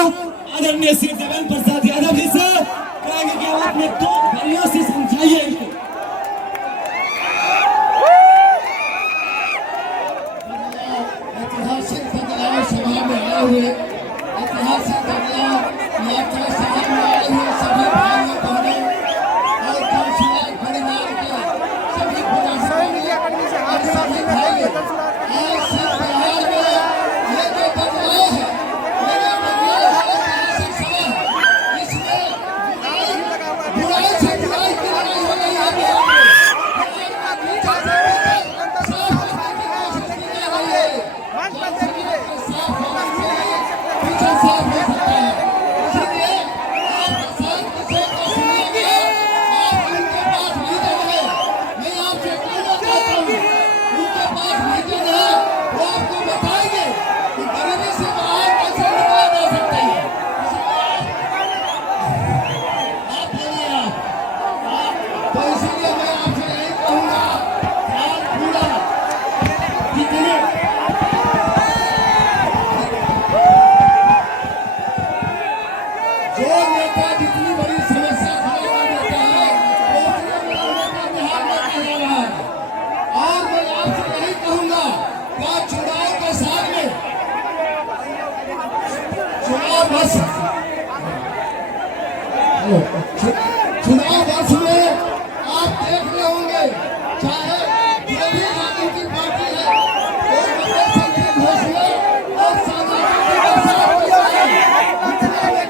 आदरणीय श्री देवेंद्र प्रसाद यादव जी से कहेंगे कि आप अपने दो भाइयों से समझाइए इनको। ऐतिहासिक बदलाव सभा में आए हुए, ऐतिहासिक बदलाव यात्रा सभा में आए हुए सभी भाइयों बहनों और काउंसिलर परिवार के सभी पदाधिकारी और सभी भाइयों, आज सिर्फ बिहार में ये जो बदलाव है, ये जो बदलाव है ऐतिहासिक सभा है, इसमें बुराई से बुराई की लड़ाई हो रही है बिहार में। चुनाव वर्ष में आप देख रहे होंगे, चाहे जो भी राजनीतिक पार्टी है वो प्रदर्शन की घोषणा और साझेदारी की बरसात करता है। इतना में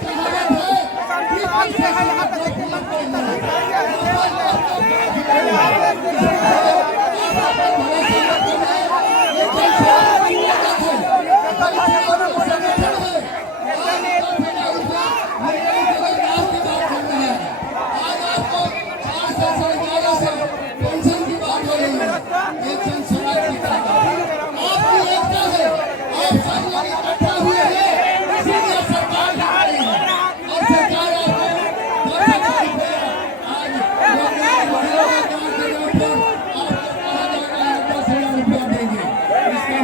कहावत है कि पैसे से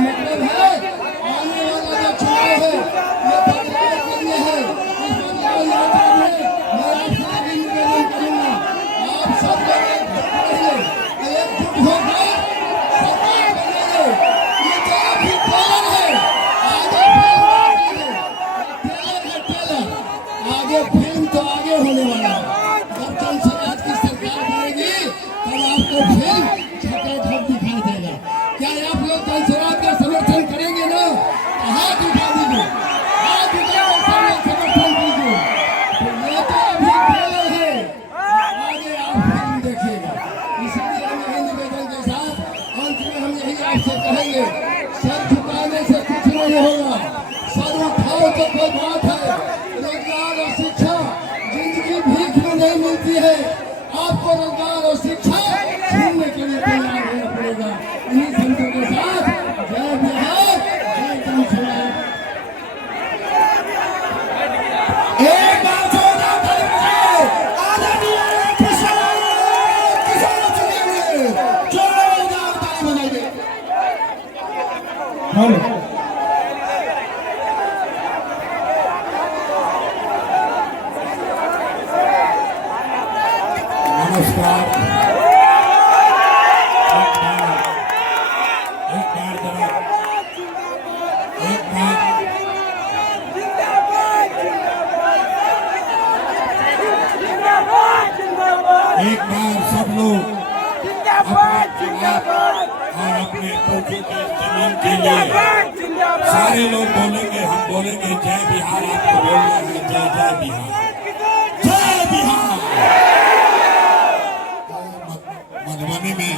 मतलब होने वाला है। जब जन समाज की सरकार बनेगी तब आपको फिर छटरछट दिखाई देगा। क्या आप लोग जन समाज का समर्थन करेंगे ना? हाथ उठा दीजिए, हाथ उठाकर समर्थन कीजिए। तो ये तो अभी ट्रेलर है, आगे आप फिल्म देखिएगा। इसलिए हम यही निवेदन के साथ अंत में हम यही आपसे कहेंगे, सर झुकाने से कुछ नहीं होगा, सर उठाओ तो कोई बात है। रोजगार और शिक्षा भीख में नहीं मिलती है, आपको रोजगार और शिक्षा छीनने के लिए तैयार होना पड़ेगा। इन्हीं शब्दों के साथ जय बिहार, जय जन समाज। एक बार जोरदार ताली बजाएं, आदरणीय किसान के लिए जोरदार ताली बजाइए। नमस्कार। एक बार सब लोग और अपने पुरखों की जमीन के लिए सारे लोग बोलेंगे, हम बोलेंगे जय बिहार। आपको बोलना है जय जय बिहार, जय बिहार। मधुबनी में,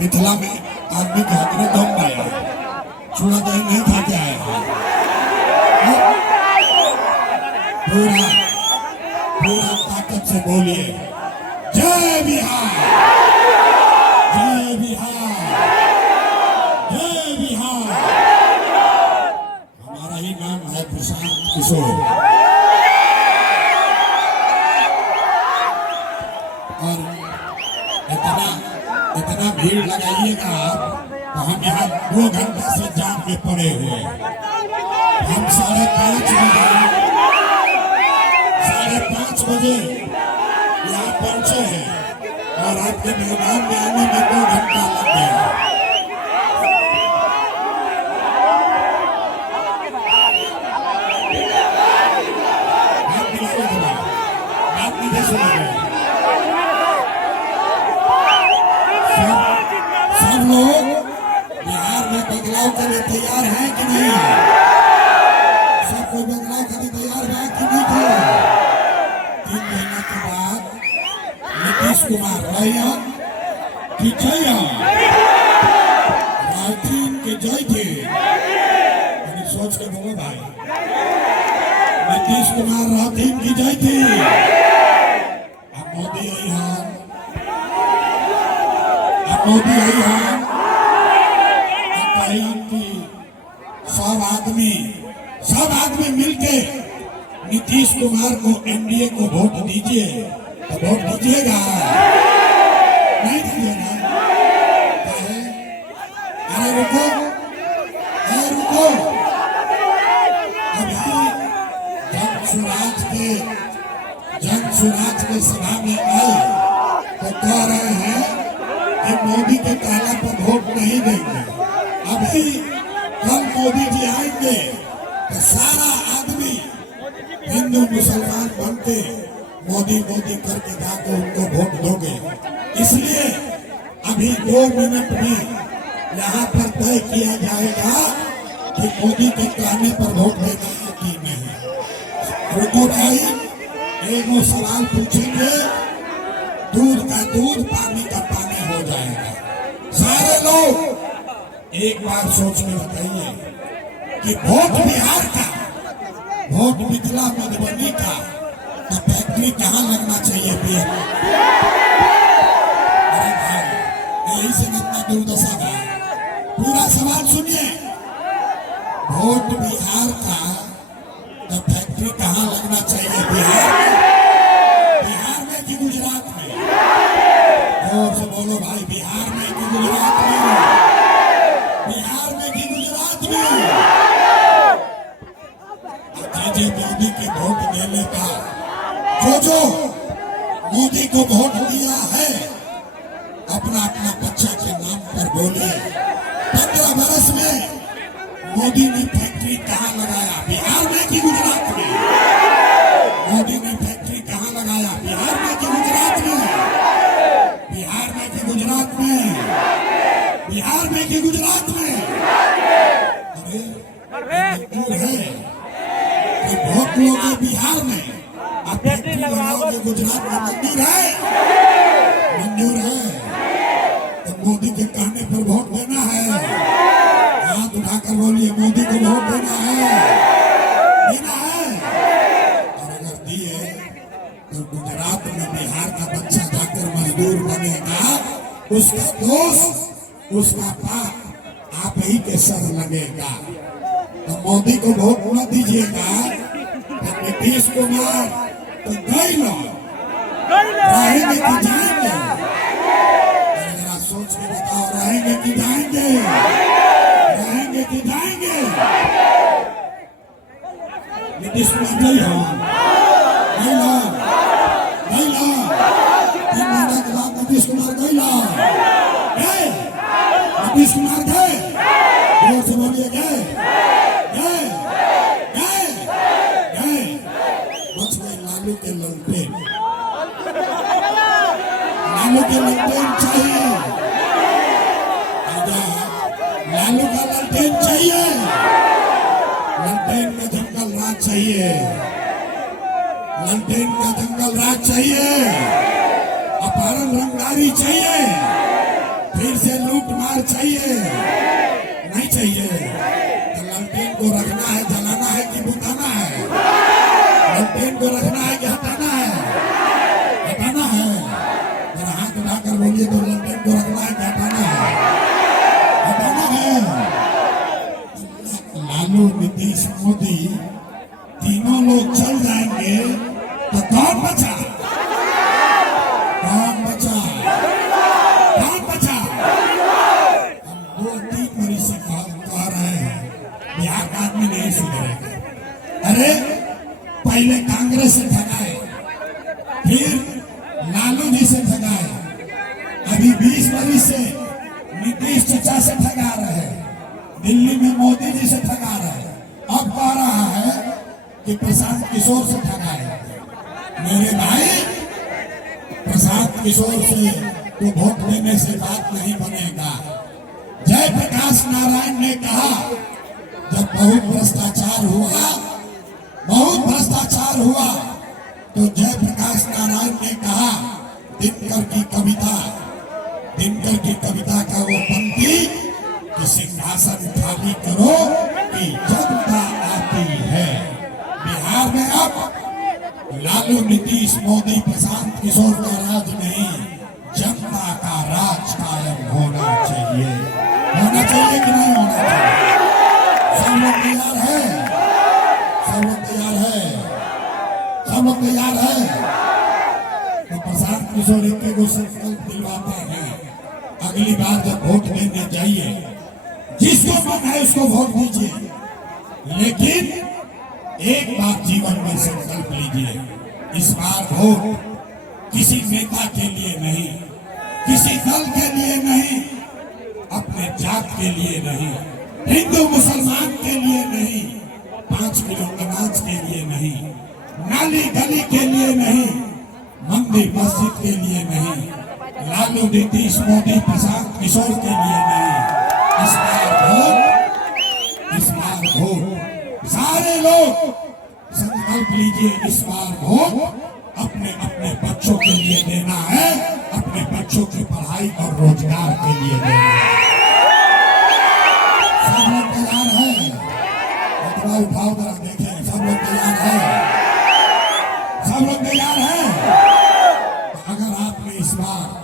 मिथिला में आदमी के हाथ में दम पाया, छुड़ा दही नहीं खाते हैं। पूरा पूरा ताकत से बोलिए जय बिहार, जय बिहार, जय बिहार। हमारा ही नाम है प्रशांत किशोर। और इतना भीड़ लगाइएगा आप, तो हम यहाँ 2 घंटे से जाम में पड़े हुए हैं। हम 5:30 बजे यहाँ पहुंचे हैं और आपके मैदान में आने में 2 घंटा लग गया। बात नहीं सुनेंगे। सब लोग बिहार में बदलाव के लिए तैयार हैं कि नहीं? सब कोई बदलाव के लिए तैयार है कि नहीं थे? 3 महीने के बाद नीतीश कुमार रैया कि जया रायथीन के जय थे। सोच के बोलो भाई, नीतीश कुमार रायथीन की जय थी। अब मोदी आई है, मोदी आई है कि सब आदमी मिलके नीतीश कुमार को एनडीए को वोट दीजिए। तो वोट दीजिएगा नहीं दीजिएगा? अरे रुको, अभी जन स्वराज के सभा में आए तो कह रहे हैं कि मोदी के कहने पर वोट नहीं देंगे। अभी कल मोदी जी आएंगे तो सारा आदमी हिंदू मुसलमान बनके मोदी करके जाके उनको वोट दोगे। इसलिए अभी 2 मिनट में यहाँ पर तय किया जाएगा कि मोदी के कहने पर वोट देना है कि नहीं। रुको भाई, एक सवाल पूछेंगे, दूध का दूध पानी का पानी हो जाएगा। सारे लोग एक बार सोच में बताइए कि वोट बिहार का, वोट मिथिला मधुबनी का, तो फैक्ट्री कहाँ लगना चाहिए बिहार? अरे भाई, यही से कितना दुर्दशा है। पूरा सवाल सुनिए, वोट बिहार का तो फैक्ट्री कहाँ लगना चाहिए बिहार में? बिहार में कि गुजरात में? और से बोलो भाई, बिहार में कि गुजरात में? बिहार में कि गुजरात में? जे मोदी के वोट देने का, जो मोदी को वोट दिया है, अपना बच्चा के नाम पर बोलिए। 15 बरस में मोदी ने फैक्ट्री कहाँ लगाया? बिहार में कि गुजरात में? मोदी ने फैक्ट्री कहाँ लगाया? बिहार में कि गुजरात में? बिहार में कि गुजरात में? बिहार में कि गुजरात में? अरे है कि बहुत लोग हैं बिहार में, अब फैक्ट्री लगाओगे गुजरात में, मंजूर है? मंजूर है तो मोदी के कहने पर वोट देना है। हाथ उठाकर बोलिए, मोदी को वोट देना है, देना है। और अगर दिए तो गुजरात में बिहार का बच्चा जाकर मजदूर बनेगा, उसका दोष, उसका पाप आप ही के सर लगेगा। तो मोदी को वोट न दीजिएगा। नीतीश कुमार तो गई लो रहेंगे कि जाएंगे? जरा सोच के बताओ, रहेंगे कि जाएंगे? रहेंगे कि जाएंगे? नीतीश कुमार गई हो, नहीं लो, नहीं लो। 3 महीने के बाद नीतीश कुमार गई लो, नीतीश कुमार गए, जोर से बोलिए, गए, गए, गए, गए। बच गए लालू के ललटेन, लालू के ललटेन चाहिए, लालू का ललटेन चाहिए, ललटेन का जंगल राज चाहिए, ललटेन का जंगल राज चाहिए, अपहरण रंगदारी चाहिए, फिर से लूट मार चाहिए, नहीं चाहिए? तो ललटेन को रखना है, जलाना है कि बुताना है? ललटेन को रखना है कि हटाना है? हटाना है। जरा हाथ उठाकर बोलिए तो, ललटेन को रखना है कि हटाना है? हटाना है। लालू, नीतीश, मोदी तीनों लोग चल जाएंगे तो कौन बचा? कौन बचा? कौन बचा? हम 2-3 बरी से कह रहे हैं बिहार का आदमी नहीं सुधरेगा। अरे पहले कांग्रेस से ठगाए, फिर लालू जी से ठगाए, अभी 20 बरिस से नीतीश चचा से ठगा रहे हैं, दिल्ली में मोदी जी से ठगा रहे हैं, अब कह रहा है कि प्रशांत किशोर से ठगाए। मेरे भाई, प्रशांत किशोर से तो वोट देने से बात नहीं बनेगा। जयप्रकाश नारायण ने कहा जब बहुत भ्रष्टाचार हुआ तो जयप्रकाश नारायण ने कहा दिनकर की कविता का वो पंक्ति कि सिंहासन खाली करो कि जनता आती है। बिहार में अब लालू, नीतीश, मोदी, प्रशांत किशोर का राज नहीं, जनता का राज कायम होना चाहिए कि नहीं होना चाहिए? सब लोग तैयार है? सब लोग तैयार है? सब लोग तैयार है? तो प्रशांत किशोर एक संकल्प दिलवाते हैं, अगली बार जब वोट देने जाइए, जिसको मन है उसको वोट दीजिए, लेकिन एक बात जीवन में संकल्प लीजिए, इस बार वोट किसी नेता के लिए नहीं, किसी दल के लिए नहीं, अपने जात के लिए नहीं, हिंदू मुसलमान के लिए नहीं, 5 किलो अनाज के लिए नहीं, नाली गली के लिए नहीं, मंदिर मस्जिद के लिए नहीं, लालू, नीतीश, मोदी, प्रशांत किशोर के लिए नहीं। इस बार वोट सारे लोग संकल्प लीजिए, इस बार वोट अपने अपने बच्चों के लिए देना है, अपने बच्चों की पढ़ाई और रोजगार के लिए देना है। सब लोग तैयार है? अथवा उठाओ जरा देखें, सब लोग तैयार है? सब लोग तैयार है? अगर आपने इस बार